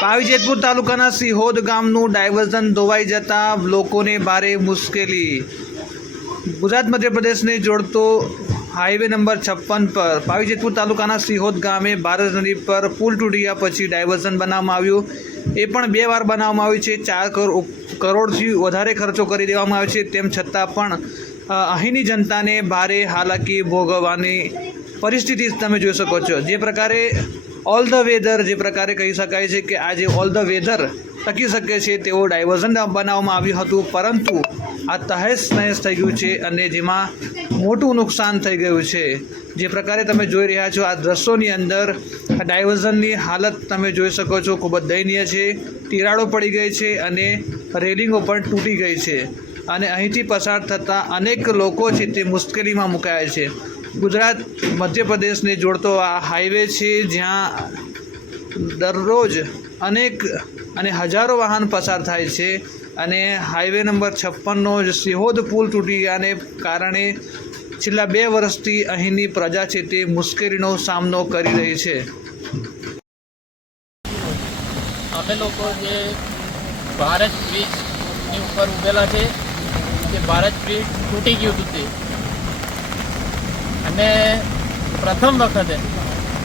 પાવી જેતપુર તાલુકાના સિહોદ ગામનું ડાયવર્ઝન ધોવાઈ જતા લોકોને ભારે મુશ્કેલી। ગુજરાત મધ્યપ્રદેશને જોડતો હાઈવે નંબર 56 પર પાવી જેતપુર તાલુકાના સિહોદ ગામે ભારત નદી પર પુલ તૂટી ગયા પછી ડાયવર્ઝન બનાવવામાં આવ્યું। એ પણ 2 વાર બનાવવામાં આવ્યું છે। 4 કરોડથી વધારે ખર્ચો કરી દેવામાં આવ્યો છે। તેમ છતાં પણ અહીંની જનતાને ભારે હાલાકી ભોગવવાની પરિસ્થિતિ તમે જોઈ શકો છો। જે પ્રકારે ઓલ ધ વેધર જે પ્રકારે કહી શકાય છે કે આજે ઓલ ધ વેધર ટકી શકે છે તેવો ડાયવર્ઝન બનાવવામાં આવ્યું હતું, પરંતુ આ તહેસ નહેસ થઈ ગયું છે અને જેમાં મોટું નુકસાન થઈ ગયું છે। જે પ્રકારે તમે જોઈ રહ્યા છો આ દ્રશ્યોની અંદર ડાયવર્ઝનની હાલત તમે જોઈ શકો છો, ખૂબ જ દયનીય છે। તિરાડો પડી ગઈ છે અને રેલિંગો પણ તૂટી ગઈ છે અને અહીંથી પસાર થતા અનેક લોકો છે તે મુશ્કેલીમાં મુકાયા છે। ગુજરાત મધ્યપ્રદેશને જોડતો આ હાઈવે છે, જ્યાં દરરોજ અનેક અને હજારો વાહન પસાર થાય છે અને હાઈવે નંબર 56નો સિહોદ પુલ તૂટી ગયાને કારણે છેલ્લા 2 વર્ષથી અહીંની પ્રજા છે તે મુશ્કેલીનો સામનો કરી રહી છે। અમે લોકો જે ભારત બ્રિજની ઉપર ઉભેલા છે, તે ભારત બ્રિજ તૂટી ગયું હતું તે, અને પ્રથમ વખતે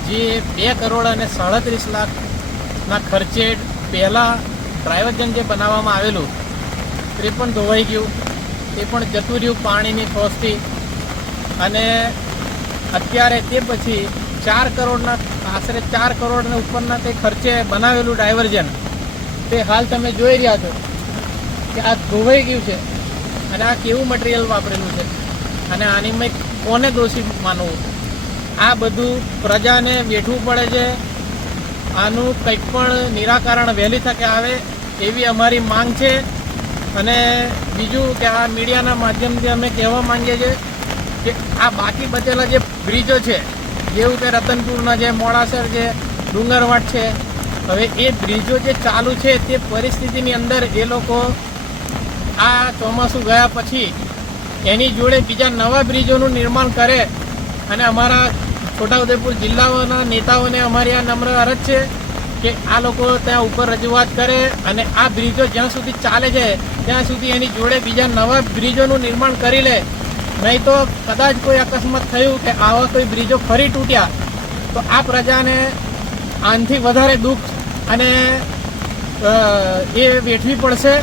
જે 2 કરોડ અને 37 લાખના ખર્ચે પહેલાં ડાયવર્ઝન જે બનાવવામાં આવેલું તે પણ ધોવાઈ ગયું, તે પણ જતું રહ્યું પાણીની ફોર્સથી। અને અત્યારે તે પછી 4 કરોડના આશરે 4 કરોડના ઉપરના તે ખર્ચે બનાવેલું ડાયવર્ઝન તે હાલ તમે જોઈ રહ્યા છો કે આ ધોવાઈ ગયું છે અને આ કેવું મટીરિયલ વાપરેલું છે અને આની મેં કોને દોષી માનવું? આ બધું પ્રજાને વેઠવું પડે છે। આનું કંઈક પણ નિરાકરણ વહેલી તકે આવે એવી અમારી માંગ છે। અને બીજું કે આ મીડિયાના માધ્યમથી અમે કહેવા માંગીએ છીએ કે આ બાકી બચેલા જે બ્રિજો છે, જેવું કે રતનપુરના છે, મોડાસર છે, ડુંગરવાટ છે, હવે એ બ્રિજો જે ચાલુ છે તે પરિસ્થિતિની અંદર એ લોકો આ ચોમાસું ગયા પછી એની જોડે બીજા નવા બ્રિજોનું નિર્માણ કરે। અને અમારા છોટાઉદેપુર જિલ્લાના નેતાઓને અમારી આ નમ્ર અરજ છે કે આ લોકો ત્યાં ઉપર રજૂઆત કરે અને આ બ્રિજો જ્યાં સુધી ચાલે છે ત્યાં સુધી એની જોડે બીજા નવા બ્રિજોનું નિર્માણ કરી લે। નહીં તો કદાચ કોઈ અકસ્માત થયું કે આવા કોઈ બ્રિજો ફરી તૂટ્યા તો આ પ્રજાને આનાથી વધારે દુઃખ અને એ વેઠવી પડશે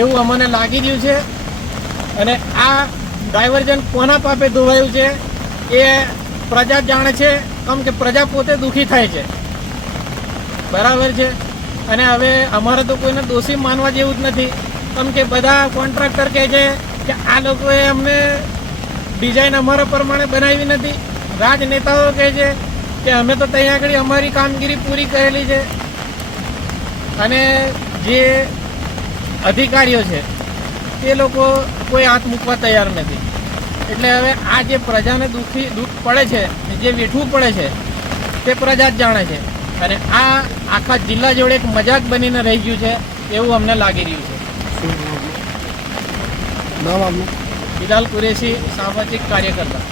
એવું અમને લાગી રહ્યું છે। અને આ ડાયવર્ઝન કોના પાપે ધોવાયું છે એ પ્રજા જાણે છે, કેમ કે પ્રજા પોતે દુઃખી થાય છે, બરાબર છે। અને હવે અમારે તો કોઈને દોષી માનવા જેવું જ નથી, કેમ કે બધા કોન્ટ્રાક્ટર કહે છે કે આ લોકોએ અમને ડિઝાઇન અમારા પ્રમાણે બનાવી નથી। રાજનેતાઓ કહે છે કે અમે તો ત્યાં આગળ અમારી કામગીરી પૂરી કરેલી છે, અને જે અધિકારીઓ છે તે લોકો કોઈ હાથ મૂકવા તૈયાર નથી। એટલે હવે આ જે પ્રજાને દુઃખ પડે છે, જે વેઠવું પડે છે તે પ્રજા જ જાણે છે, અને આ આખા જિલ્લા જોડે એક મજાક બનીને રહી ગયું છે એવું અમને લાગી રહ્યું છે। બિલાલ કુરેશી, સામાજિક કાર્યકર્તા।